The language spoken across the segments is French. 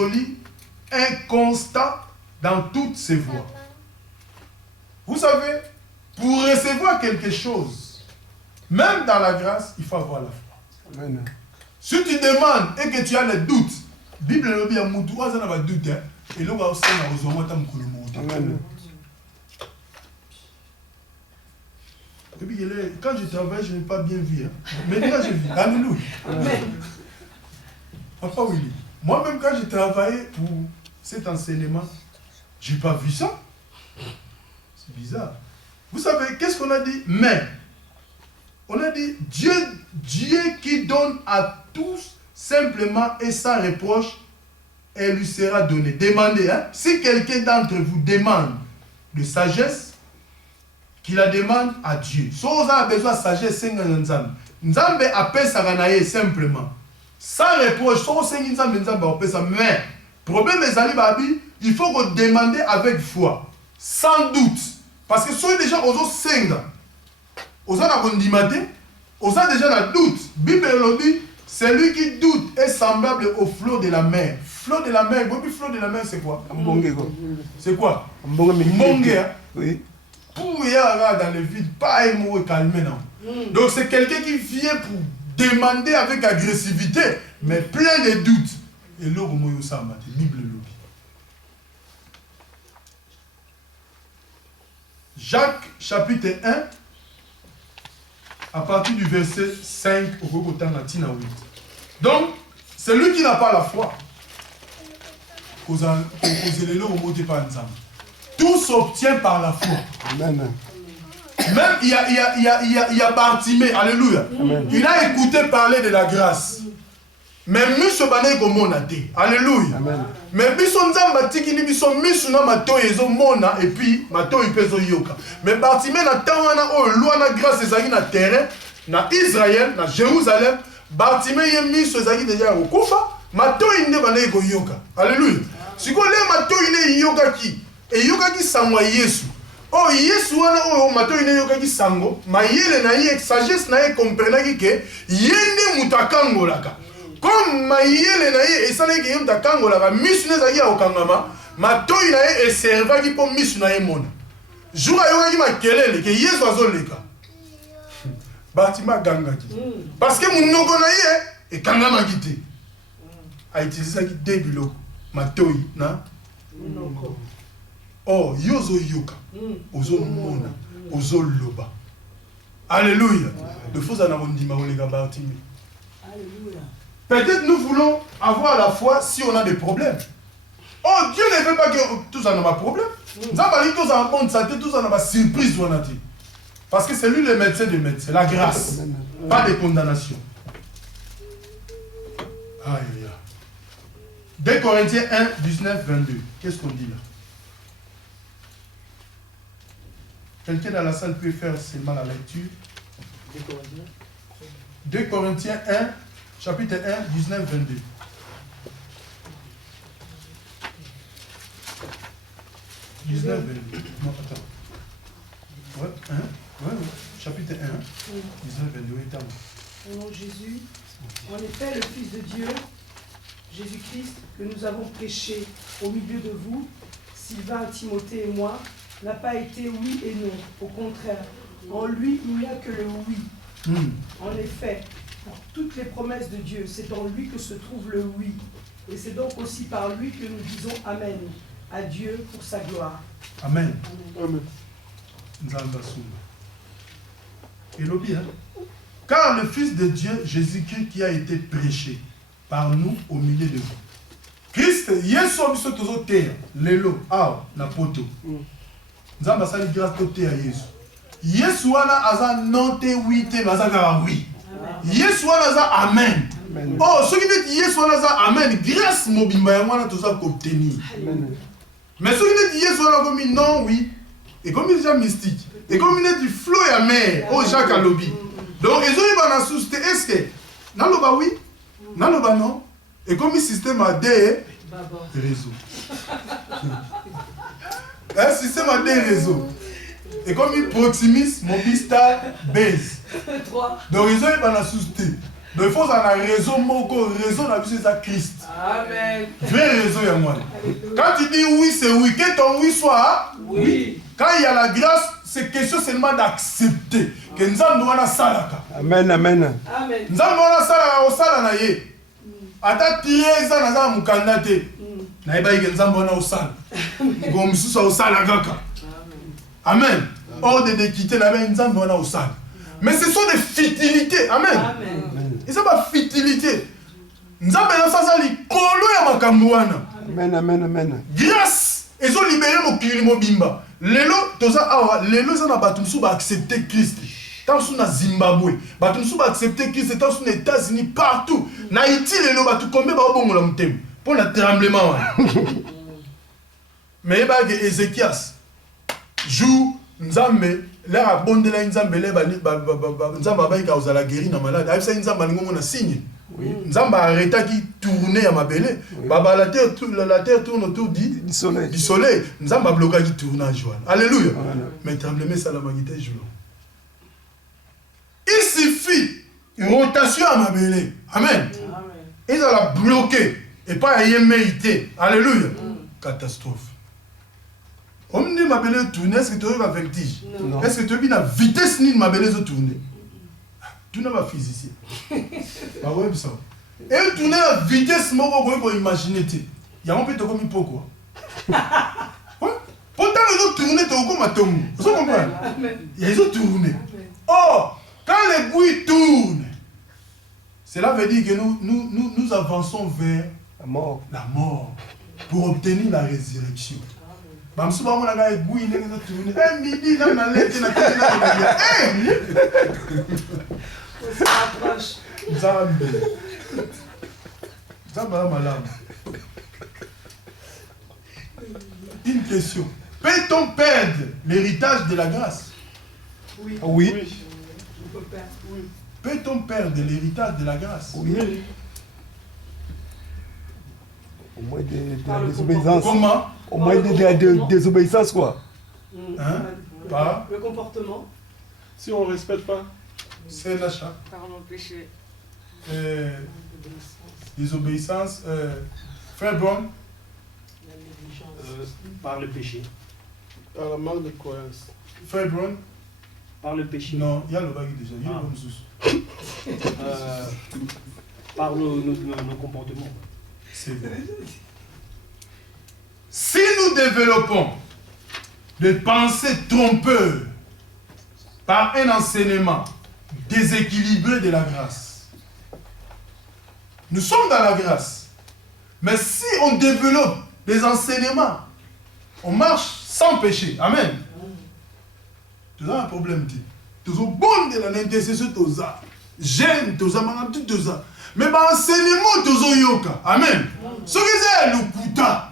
résolu, inconstant dans toutes ses voies. Vous savez, pour recevoir quelque chose, même dans la grâce, il faut avoir la foi. Amen. Si tu demandes et que tu as le doute, la Bible le dit à Moutou, ça n'a pas de doute, et là, on va Amen. Et puis, quand je travaille, je n'ai pas bien vu. Maintenant, je vis. Alléluia. Papa Willy, moi-même, quand j'ai travaillé pour cet enseignement, je n'ai pas vu ça. C'est bizarre. Vous savez, qu'est-ce qu'on a dit? Mais, on a dit, Dieu qui donne à tous simplement et sans reproche, elle lui sera donnée. Demandez, hein? Si quelqu'un d'entre vous demande de sagesse, qu'il la demande à Dieu. Si vous avez besoin de sagesse, c'est Nzambe. Nzambe appelle ça simplement. Sans reproche, si vous avez Nzambe appelle ça. Mais, problème est Babi, il faut que vous demandez avec foi. Sans doute. Parce que si vous déjà aux autres 5 ans, vous avez déjà la doute. Bible le dit, celui qui doute est semblable au flot de la mer. Flot de la mer, flot de la mer, c'est quoi? C'est quoi? Mbonge. Oui. Pour y aller dans le vide, pas un mot calmé, non. Donc c'est quelqu'un qui vient pour demander avec agressivité, mais plein de doutes. Et là, la Bible le dit. Jacques chapitre 1, à partir du verset 5 au 8. Donc, celui qui n'a pas la foi, tout s'obtient par la foi. Amen. Même il y a Bartimée, alléluia. Amen. Il a écouté parler de la grâce. Mais miso bana komonate. Alléluia. Amen. Mais biso nzamba tikini biso miso na mato ezo mona et puis mato ipezo yoka. Mais Bartimée na tawana o loi na grâce ezali na terrain na Israël na Jérusalem. Bartimée ye miso ezali déjà okufa, mato inde bana ko yoka. Alléluia. Siko le mato ine yoka ki et yoka ki sangwa Yesu. Oh Yesu wana o mato ine yoka ki sango, mayele na ye sagesse na ye comprenaki ke yende mutakangolaka. Comme mayele na ye esalaki ye mutakangolaka, misu nezaki ya okangama, mato ina ye eservaki po misu na ye mona. Jour ayoka ki makelele ke Yesu azoleka. Batima gangaki. Parce que munoko na ye ekangama kite. A utilisé ki debilo matoi na munoko. Oh, yozo yoka, ozo mona, ozo loba. Alléluia. De faux anarondima ou les gabartimi. Alléluia. Peut-être nous voulons avoir la foi si on a des problèmes. Oh, Dieu ne veut pas que tous en aient problème. Nous avons dit tous en bonne santé, tous en aient surprise. Parce que c'est lui le médecin des médecins, la grâce, pas de condamnation. Aïe, aïe, aïe. 2 Corinthiens 1, 19, 22. Qu'est-ce qu'on dit là? Quelqu'un dans la salle peut faire seulement la lecture. 2 Corinthiens 1, chapitre 1, 19, 22. « 19, 22. Non, attends. Ouais, chapitre 1, 19, 22. Au nom de Jésus, en effet, le Fils de Dieu, Jésus-Christ, que nous avons prêché au milieu de vous, Sylvain, Timothée et moi, n'a pas été oui et non. Au contraire, en lui, il n'y a que le oui. En effet, pour toutes les promesses de Dieu, c'est en lui que se trouve le oui. Et c'est donc aussi par lui que nous disons Amen à Dieu pour sa gloire. Amen. Amen. Et le bien. Car le Fils de Dieu, Jésus-Christ, qui a été prêché par nous au milieu de vous. Christ, Yesu biso tozo terre, lelo, awa, na poto. Nzamba sali grâce côté à Yesu. Yesu wana aza note wite bazaka oui. Yesu wana aza amen. Oh, ce qui dit Yesu wana aza amen, grâce mobimba ya wana toza obtenir. Mais ce qui dit Yesu wana comme non oui, et comme il est déjà mystique, et comme il est du flot et mer, oh Jacques Alobi. Donc ils ont eu bana souste est-ce que naloba oui, naloba non, et comme le système a des réseaux. Un système a des réseaux. Et comme il Proximus, Mobistar, Base. Donc ils ont eu la souste. Donc il faut avoir raison, raison la vie c'est Christ. Amen. Vraie raison, moi. Quand tu dis oui, c'est oui. Que ton oui soit oui. Quand il y a la grâce, c'est question seulement d'accepter. Que nous avons salaka. Amen, amen. Amen. Nous avons salaka au salana ye. Ata tirer ça na za mukandate. Na eba que nous avons au sal. Comme sous au salagaka. Amen. Ordre de quitter la main, nous avons au sal. Mais ce sont des futilités. Amen. Amen. Et ça va futilité. Nous avons ça li kolo ya makambuana. Amen, amen, amen. Grâce, ils ont libéré mon kiri mo bimba. Lelo toza awa, lelo za na batumsu ba accepter Christ. Tant sous na Zimbabwe, batumsu ba accepter Christ, tant sous les États-Unis partout. Na Haïti lelo batu combien ba bongola mutem pour le tremblement. Mais ba que Ézéchias jour nzambe là a bondela nzambe le ba nzamba ba ka ozala guéri na malade. Ayi sa nzamba ngo na signe. Nzamba arrêta qui tournait à ma belle. Baba la terre tourne autour du soleil. Du soleil. Nzamba bloqué qui tourne à joie. Alléluia. Mais tremblement ça la magité jour. Il suffit une rotation à ma belle. Amen. Ils ont la bloqué et pas à yéméité. Alléluia. Catastrophe. On me dit ma belle tourner, est-ce que tu as eu un vertige? Est-ce que tu as vu la vitesse ni ma belle tourner? Tu n'as pas physicien. Bah ouais, ça. Et tourner à vitesse, moi, pour imaginer. Il y a un peu de comme pourquoi. Pourtant, les autres tournent, tu as comme un tombe. Vous comprenez? Il y a les autres tournés. Oh, quand les bouilles tournent, cela veut dire que nous avançons vers la mort. La mort pour obtenir la résurrection. Bam suba mona ga bouillie les autres tourner. Eh midi là na lete na tena. On se rapproche. Zambé. Zamba malade. Une question. Peut-on perdre l'héritage de la grâce? Oui. Oui. On peut perdre. Oui. Peut-on perdre l'héritage de la grâce? Oui. Au moins de la désobéissance. Comment? Au moins de la désobéissance, quoi. Hein? Pas? Le comportement. Si on ne respecte pas. C'est l'achat. Par le péché. Désobéissance. Frère Brown? Par le péché. Par la manque de croyance. Frère Brown? Par le péché. Non, il y a le baguette déjà. Il y a le sous. Par nos comportements. C'est vrai. Si nous développons des pensées trompeuses par un enseignement déséquilibré de la grâce, nous sommes dans la grâce. Mais si on développe des enseignements, on marche sans péché. Amen. Tu as un problème. Tu as un bon de l'intercession. Tu as jeune, tu as mais l'enseignement, tu as yoka. Amen. Ce qui est le kuta.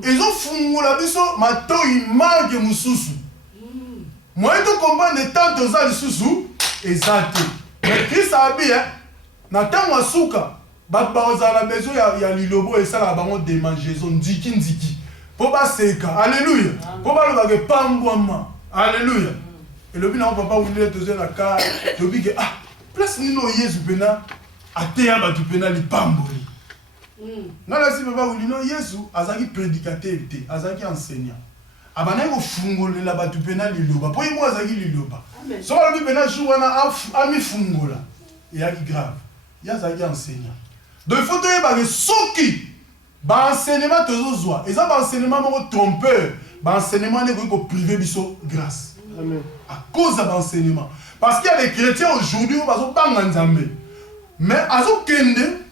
Ils ont fumé la biso, mato il manque mususu. Moi, je comprends les temps de ça, le susu, exact. Mais Christ a dit, Nathan Wasuka, Batbaoza la maison, il y a l'Ilobo et ça, la baron démangeaison, ndiki. Pour pas seka, alléluia. Pour pas le baguer pangouama, alléluia. Et le bilan, papa, vous voulez te dire la carte, le big, ah, place nino yesu pena, à terre, tu pena li pamboli. Nala si papa vous non Yesu azaki prédicateur té azaki enseignant abana ko fungolela batu pena liloba po yimo azaki liloba so ba bi pena jouana ami fungola et yaki grave yazaki enseignant donc il faut te ba soki ba enseignement tozozwa eza ba enseignement moko trompeur ba enseignement ne ko privé biso grâce amen à cause de l'enseignement parce qu'il y a des chrétiens aujourd'hui bazo banga nzambe mais azo kende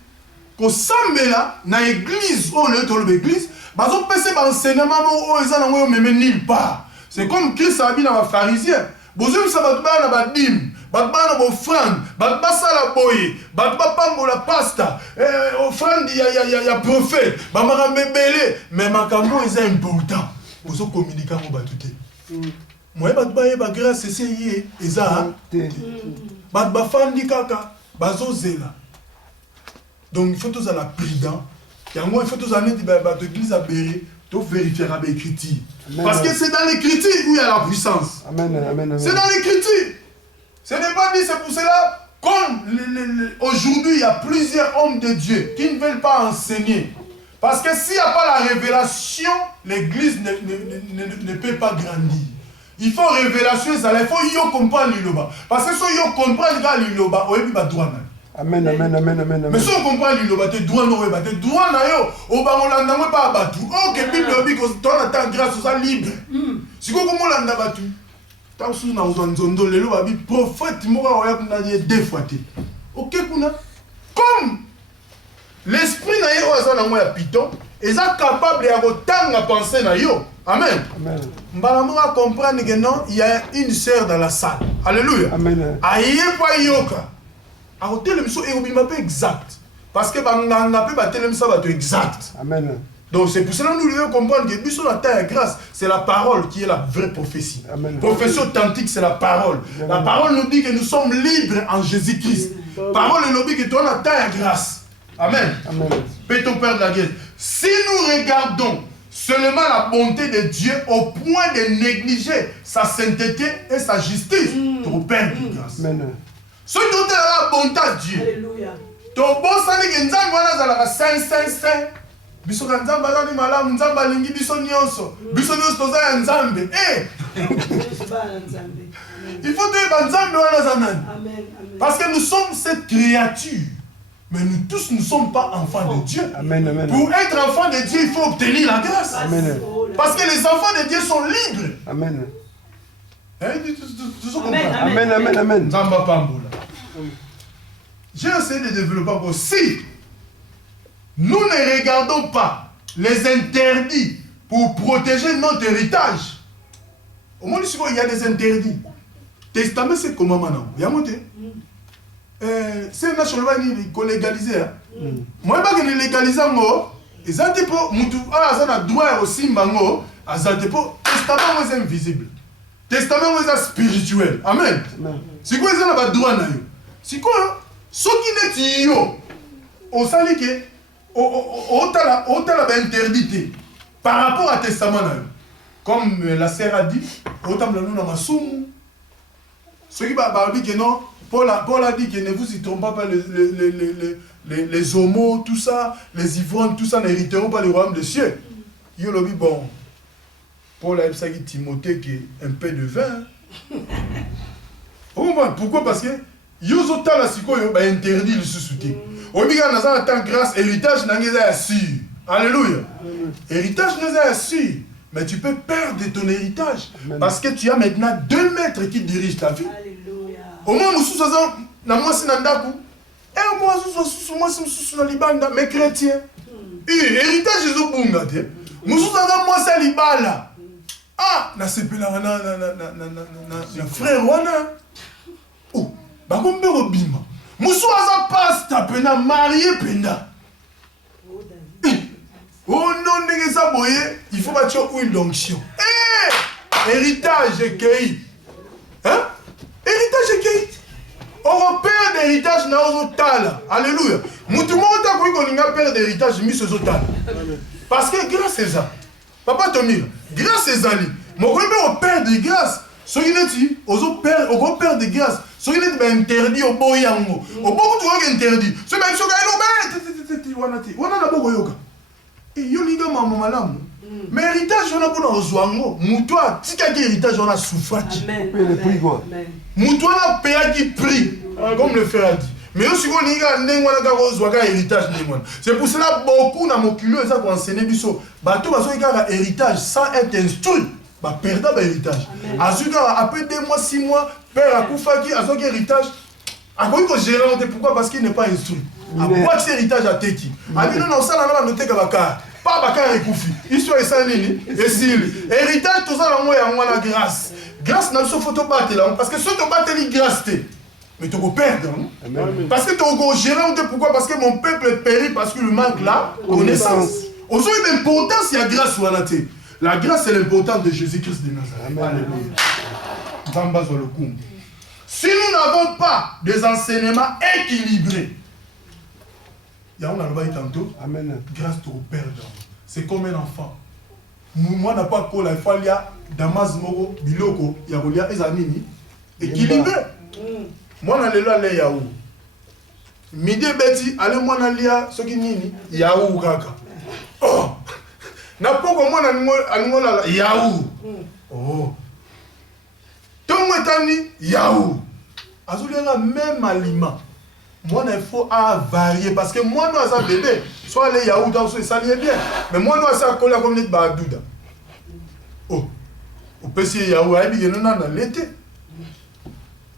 ko sambela na église oh le tolo l'église bazo pese ba enseignement oh eza na ngoyo meme nulle part c'est comme Christ a dit dans les pharisiens bozo ça ba na ba dim ba na bo offrande ba sala boye ba pambola pasta offrande ya prophète ba mara mebele mais makambo eza important bozo communiquer mo ba tuté moi ba ba grâce c'est yé eza ba fandi kaka bazo zela. Donc il faut tous aller prudent. Il faut tous aller de l'église à Béry, tu vérifier avec l'écriture. Parce que c'est dans l'écriture où il y a la puissance. Amen, amen, amen. C'est dans l'écriture. Ce n'est pas dit, c'est pour cela, Comme aujourd'hui, il y a plusieurs hommes de Dieu qui ne veulent pas enseigner. Parce que s'il n'y a pas la révélation, l'église ne peut pas grandir. Il faut révélation, il faut comprendre l'Iloba. Parce que si on comprend l'Iloba, on va droit. Amen, amen, amen, amen. Mais si on comprend l'Iloba, tu dois nous rebattre. Tu dois nous rebattre. Pas battu. Oh, que Bible dit que tu as ta grâce, tu es libre. Si on comprend l'Iloba, battu. Tant que nous avons zondo, le loi dit prophète, moi, on a dit deux fois. Ok, comme l'esprit n'a pas de piton, ils sont capables de penser na yo. Amen. Amen. Mbalamura comprendre que non, il y a une sœur dans la salle. Alléluia. Amen. Aïe pas yoka. A côté le monsieur est exact. Parce que banganga peut battre le monsieur exact. Amen. Donc c'est pour cela que nous devons comprendre que sur la terre grâce, c'est la parole qui est la vraie prophétie. Amen. Prophétie authentique, c'est la parole. Amen. La parole nous dit que nous sommes libres en Jésus-Christ. Parole nous dit que tu as la terre grâce. Amen. Amen. Peut-on perdre la guerre? Si nous regardons seulement la bonté de Dieu au point de négliger sa sainteté et sa justice, tu perds la grâce. Amen. Si tu as la bonté de Dieu, Alléluia. tu as la saint. Biso nzamba zani malamu nzamba lingi biso nyonso toza ya nzambe il faut que nzambe wana zanani. Parce que nous sommes cette créature, mais nous tous ne sommes pas enfants de Dieu. Amen, amen. Pour être enfant de Dieu, il faut obtenir la grâce. Amen. Parce que les enfants de Dieu sont libres. Amen. Amen, amen, amen. Nzamba pambola. J'ai essayé de développer aussi. Nous ne regardons pas les interdits pour protéger notre héritage. Au moins, il y a des interdits. Testament, c'est comment maintenant? Il y a monté. C'est un national qui légalisé. Moi, je ne légalise pas. Ils ont des droits aussi. Testament, c'est invisible. Testament, c'est spirituel. Amen. C'est quoi, ils ont des droits? C'est quoi? Ce qui n'est pas au sali que autant interdité par rapport à testament. Comme la sœur a dit, autant nous dans ma somme. Ce qui va dire que non, Paul a dit que ne vous y trompez pas les homos, tout ça, les ivrognes, tout ça n'hériteront pas le royaume des cieux. Il a dit bon, Paul a dit Timothée qui est un peu de vin. Pourquoi? Parce que Yozo tala sikoyo ba interdit le sous-souté. Obiga naza tant grâce héritage n'angeza assis. Alléluia. Héritage n'est assis, mais tu peux perdre ton héritage. Amen. Parce que tu as maintenant 2 maîtres qui dirigent ta vie. Alléluia. Au moment où sous na moi si nandaku, et moi sous na libanda mais chrétien. Héritage ezo bunga te. Musu za moi sa libala. Ah, na sepela na frère wana. Oh. Bakombe obima musu aza pasta pena marié pena oh non ndenge za boye il faut battre une onction héritage kei hein héritage kei on perd d'héritage na ozotala alléluia mutu moko ta ko koninga perd d'héritage mi sozotala parce que grâce à ça papa Tomir grâce à Zali moko be perd de grâce so ineti ozo perd de grâce. Ce qui est interdit au boyango. Au beaucoup de interdit. Ce même chose et yoniga maman malamu. Mais héritage on a pour nos zwango. Mutoa tika qui héritage on a souffert. Amen. Le prix quoi. Mutoa na paya qui prie comme le frère a dit. Mais aussi on niga ndengwana ka kozwaka héritage ndengwana. C'est pour cela beaucoup na mokulo eza ko enseigner biso. Bato bazo ikaka héritage sans être instruit. Bah perdre l'héritage. Azuka après 2 mois 6 mois père a koufaki azoki héritage. A quoi que gérer pourquoi parce qu'il n'est pas instruit. A quoi que héritage a teki. A bien non ça na noter ka pas bakar ekoufi. Histoire ça nini et s'il héritage tout ça na moi ya ngwana grâce. Grâce na so photo batela parce que si tu bateli grâce te mais tu vas perdre. Parce que tu vas gérer pourquoi parce que mon peuple périt parce qu'il manque la connaissance. Aujourd'hui l'importance il y a grâce ou anaté. La grâce c'est l'importance de Jésus-Christ de Nazareth. Alléluia. Si nous n'avons pas des enseignements équilibrés, il y a un album tantôt, amen. Grâce au Père. C'est comme un enfant. Moi, je n'ai pas de il faut aller Damas Moro, Biloko, il y a des amis équilibrés. Moi, je n'ai pas de Midi beti, allez moi nalia, ce qui nini, yaou kaka. Oh, n'a pas comme moi n'angola yaou. Oh, tout le monde yaou. Azouli la même aliment. Moi il faut varier parce que moi nous avons bébé, soit les yaou dans ce ça lié bien, mais moi nous avons collé comme les badouda. Oh, au PC yaou aïe bien non dans l'été.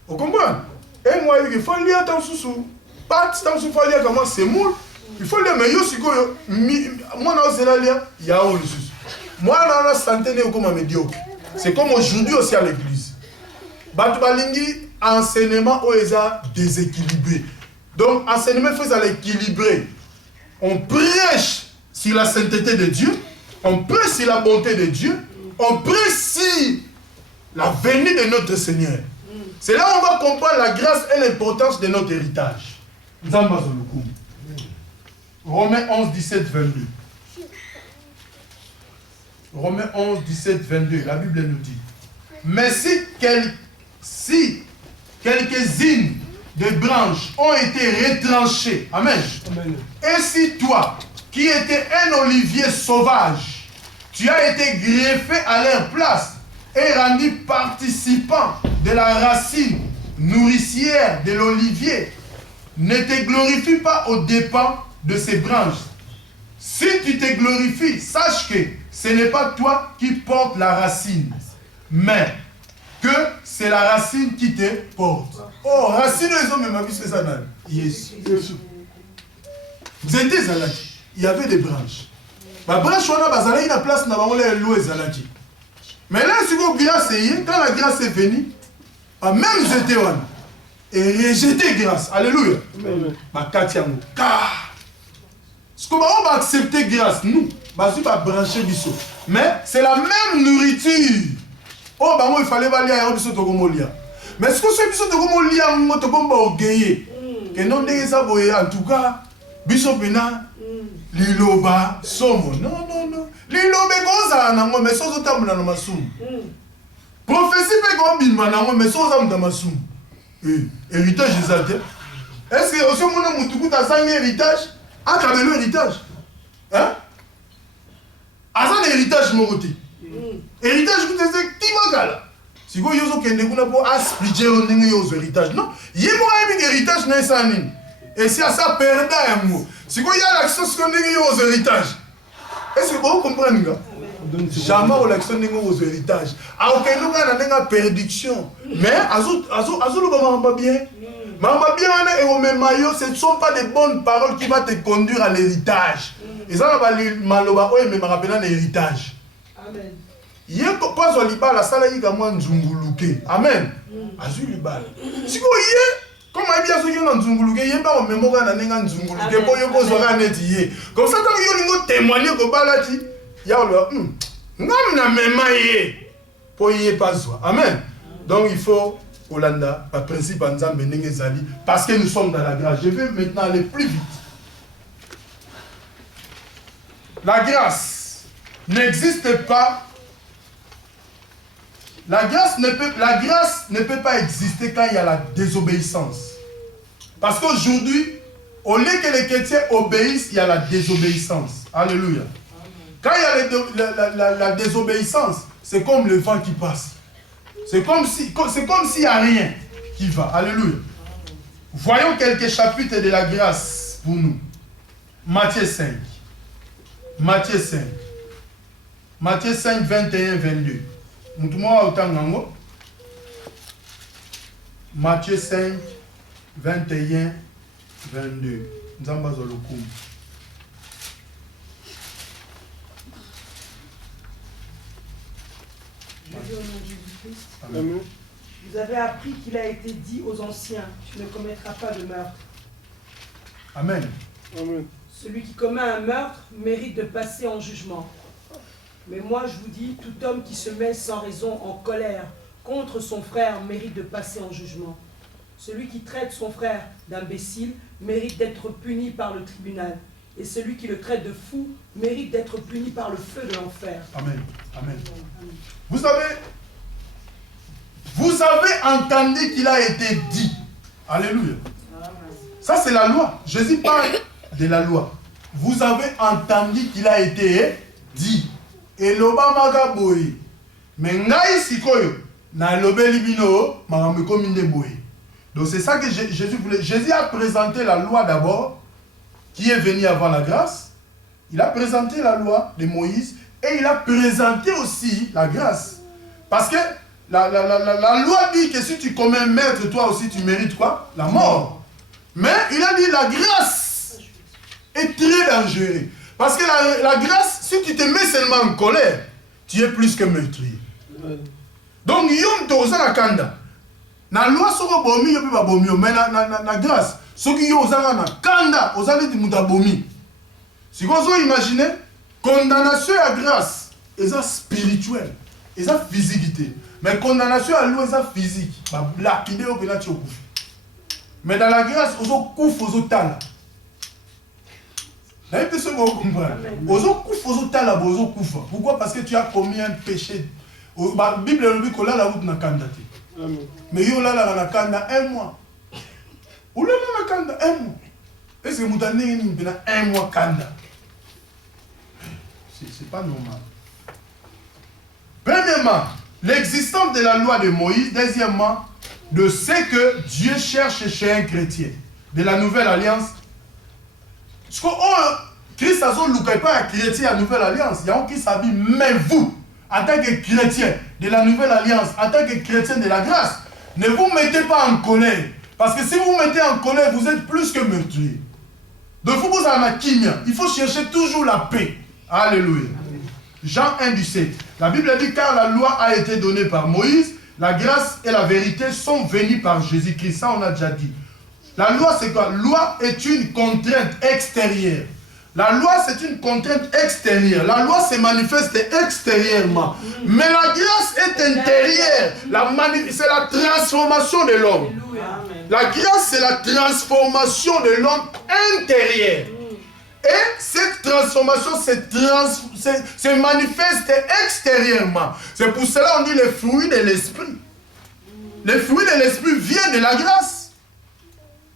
Vous comprenez? Et moi il faut lire dans sous. Pas tant qu'il faut lire comment c'est moule. Il faut lire, mais yo si quoi moi non c'est là lire yaou le sous. Moi dans la santé n'est comme médiocre. C'est comme aujourd'hui aussi à l'église. Batu balingi enseignement où ils a déséquilibré. Donc enseignement faut à l'équilibrer. On prêche sur la sainteté de Dieu, on prêche sur la bonté de Dieu, on prêche sur la venue de notre Seigneur. C'est là où on va comprendre la grâce et l'importance de notre héritage. Romains 11, 17, 22. Romains 11, 17, 22. La Bible nous dit. Mais si quelques-unes des branches ont été retranchées, amen. Amen. Et si toi, qui étais un olivier sauvage, tu as été greffé à leur place et rendu participant de la racine nourricière de l'olivier, ne te glorifie pas aux dépens de ces branches. Si tu te glorifies, sache que ce n'est pas toi qui portes la racine, mais que c'est la racine qui te porte. Oh, racine, les hommes, ma vie, c'est ça. Yes. Vous êtes des Zalaki. Il y avait des branches. La branche, on a une place dans la loi Zalaki. Mais là, si vous grâce, quand la grâce est venue, même j'étais et rejeté grâce. Alléluia. Car ce qu'on va accepter grâce, nous, on va brancher biso. Mais c'est la même nourriture. Oh, bah moi, il fallait pas lire biso tokomolia. Mais ce que c'est biso tokomolia, moi tokomba ogeye. Que non de ça boye en tout cas, biso pena liloba somo. Non non non. Liloba koza na ngo mais sozo tamuna na masumu. Prophétie pe ko bimba na ngo mais sozo tamuna na masumu. Héritage exact. Est-ce que aussi mon mutuku ta sang héritage? Ah, tu as l'héritage. Hein? Azan héritage mon côté. Héritage vous disais qui m'a gala. Si vous yoso kende kuna pour expliquer au ningue yoso héritage. Non, yemo a héritage na sani. Et si à ça perdre un mot. Si vous y a l'action sur ningue yoso héritage. Est-ce que vous comprenez nga? Jamais au l'action ningue yoso héritage. A aucun lugar na ninga perdition. Mais azo le ba bien. Ce ne sont pas des bonnes paroles qui vont te conduire à l'héritage. Et ça, on va maloba mais me rappeler l'héritage. Amen. Il y a pas de libal la salle yi kama nzunguluke. Amen. Azu libal. Si vous y comme il y a ceux qui ont nzunguluke, il y a pas au mémoire na nenga nzunguluke pour yo kozora netiye. Comme ça quand yo lingo témoigner ko balati, ya le ngam na mema yé pour y pas zo. Amen. Donc il faut Olanda, par principe, parce que nous sommes dans la grâce. Je vais maintenant aller plus vite. La grâce n'existe pas. La grâce ne peut pas exister quand il y a la désobéissance. Parce qu'aujourd'hui, au lieu que les chrétiens obéissent, il y a la désobéissance. Alléluia. Quand il y a la désobéissance, c'est comme le vent qui passe. C'est comme s'il n'y a rien qui va. Alléluia. Voyons quelques chapitres de la grâce pour nous. Matthieu 5. Matthieu 5. Matthieu 5, 21, 22. Matthieu 5, 21, 22. Nzamba Zolokum. Jésus au nom de Jésus-Christ. Amen. Vous avez appris qu'il a été dit aux anciens, tu ne commettras pas de meurtre. Amen. Amen. Celui qui commet un meurtre mérite de passer en jugement. Mais moi je vous dis, tout homme qui se met sans raison en colère contre son frère mérite de passer en jugement. Celui qui traite son frère d'imbécile mérite d'être puni par le tribunal. Et celui qui le traite de fou mérite d'être puni par le feu de l'enfer. Amen. Amen. Vous avez entendu qu'il a été dit. Alléluia. Ça, c'est la loi. Jésus parle de la loi. Vous avez entendu qu'il a été dit. Et l'Obama boy. Mais ngai sikoyo na lobeli bino makambo kominde boy. Donc c'est ça que Jésus voulait. Jésus a présenté la loi d'abord, qui est venu avant la grâce. Il a présenté la loi de Moïse et il a présenté aussi la grâce. Parce que la loi dit que si tu commets un meurtre, toi aussi tu mérites quoi? La mort. Mais il a dit la grâce est très dangereuse. Parce que la grâce, si tu te mets seulement en colère, tu es plus que meurtrier. Donc, yom toza na kanda. Na loi soko bomi yo pe ba bomi, mais na grâce. Soki yo ozanga na kanda, ozali di muta bomi. Si vous imaginez, condamnation à grâce, c'est spirituel, c'est physique. Mais condamnation à loi, c'est physique. Mais dans la grâce, on a couvre aux autres. Pourquoi? Parce que tu as commis un péché. La Bible dit que là, la route n'a qu'à dater. Mais il y a un mois. Ou là, un mois. Est-ce que vous avez un mois kanda? C'est pas normal. Premièrement, l'existence de la loi de Moïse. Deuxièmement, de ce que Dieu cherche chez un chrétien. De la nouvelle alliance. Parce que Christ a dit pas un chrétien à la nouvelle alliance. Il y a qui s'habille, mais vous, en tant que chrétien de la nouvelle alliance, en tant que chrétien de la grâce, ne vous mettez pas en colère. Parce que si vous vous mettez en colère, vous êtes plus que meurtrier. Donc il faut chercher toujours la paix. Alléluia. Jean 1 du 7. La Bible dit car la loi a été donnée par Moïse, la grâce et la vérité sont venues par Jésus-Christ. Ça on a déjà dit. La loi c'est quoi? La loi est une contrainte extérieure. La loi c'est une contrainte extérieure. La loi se manifeste extérieurement. Mais la grâce est intérieure. C'est la transformation de l'homme. La grâce c'est la transformation de l'homme intérieur. Et cette transformation se manifeste extérieurement. C'est pour cela qu'on dit les fruits de l'esprit. Les fruits de l'esprit viennent de la grâce.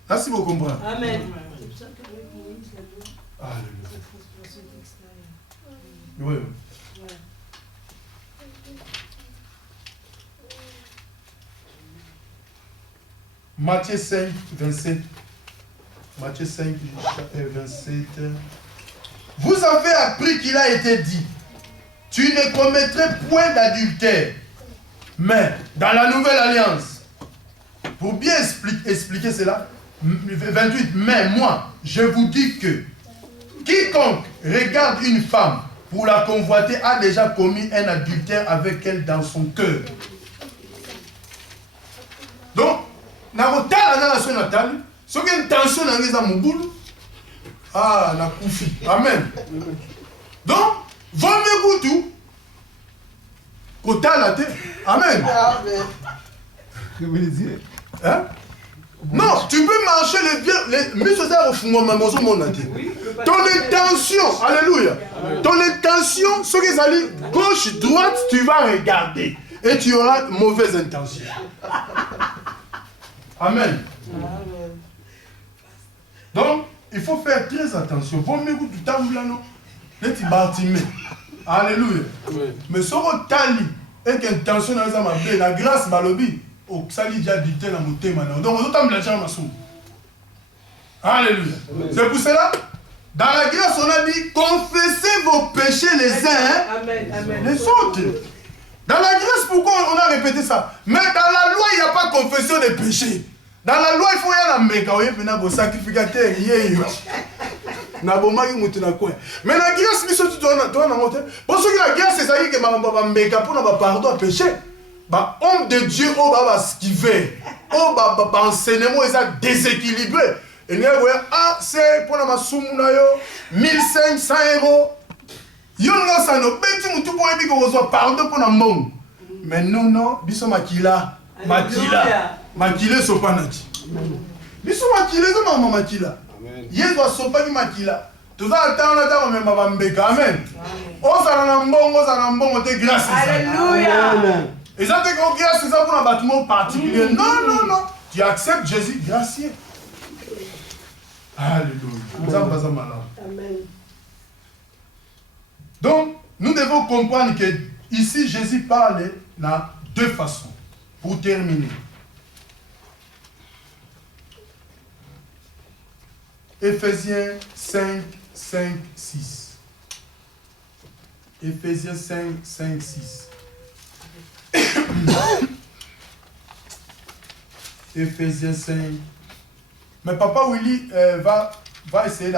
Là, si vous comprenez. Amen. Oui. Matthieu 5, 27. Matthieu 5, 27. Vous avez appris qu'il a été dit, tu ne commettrais point d'adultère. Mais dans la nouvelle alliance, pour bien expliquer cela, 28, mais moi, je vous dis que quiconque regarde une femme pour la convoiter a déjà commis un adultère avec elle dans son cœur. Donc, dans la nation natale, ce qui est une tension dans les amours, ah, la koufi. Amen. Donc, vaut mieux tout. Kota la terre. Amen. Hein? Non, tu peux marcher ton intention, alléluia. Ton intention, ce qu'ils allaient gauche, droite, tu vas regarder. Et tu auras mauvaise intention. Amen. Donc, il faut faire très attention. Vaut mieux que tu t'envoies là, tu bâtiments. Alléluia. Mais si on tali, et qu'intention dans la grâce, malobi, au sali déjà dicté dans mon thème. Donc, on t'en blanchir ma sou. Alléluia. C'est pour cela, dans la grâce, on a dit, confessez vos péchés les uns, les autres. Dans la grâce, pourquoi on a répété ça? Mais dans la loi, il n'y a pas confession des péchés. Dans la loi, il faut y aller à un sacrificateur. Mais la grâce, tu dois monter. Parce que la grâce, c'est ça que je pour pardon péché. Homme de Dieu, ce qu'il veut. Enseignement, il est déséquilibré. Et nous voyons, c'est pour ma soumuna 1500 €. Yonga sano, beti mutu pour ebi ko reçoit pardon pour na monde. Mais non, biso makila. Makila sopanati. Biso makila zo mama makila. Yezo sopaki makila. Toza atana ta même baba mbeka. Amen. Ozala na mbongo te grâce. Alléluia. Et ça te que grâce c'est ça pour un bâtiment particulier. Non. Tu acceptes Jésus gracieux. Alléluia. Amen. Donc, nous devons comprendre que ici, Jésus parle de deux façons. Pour terminer. Éphésiens 5, 5, 6. Éphésiens 5, 5, 6. Éphésiens 5. Mais Papa Willy va essayer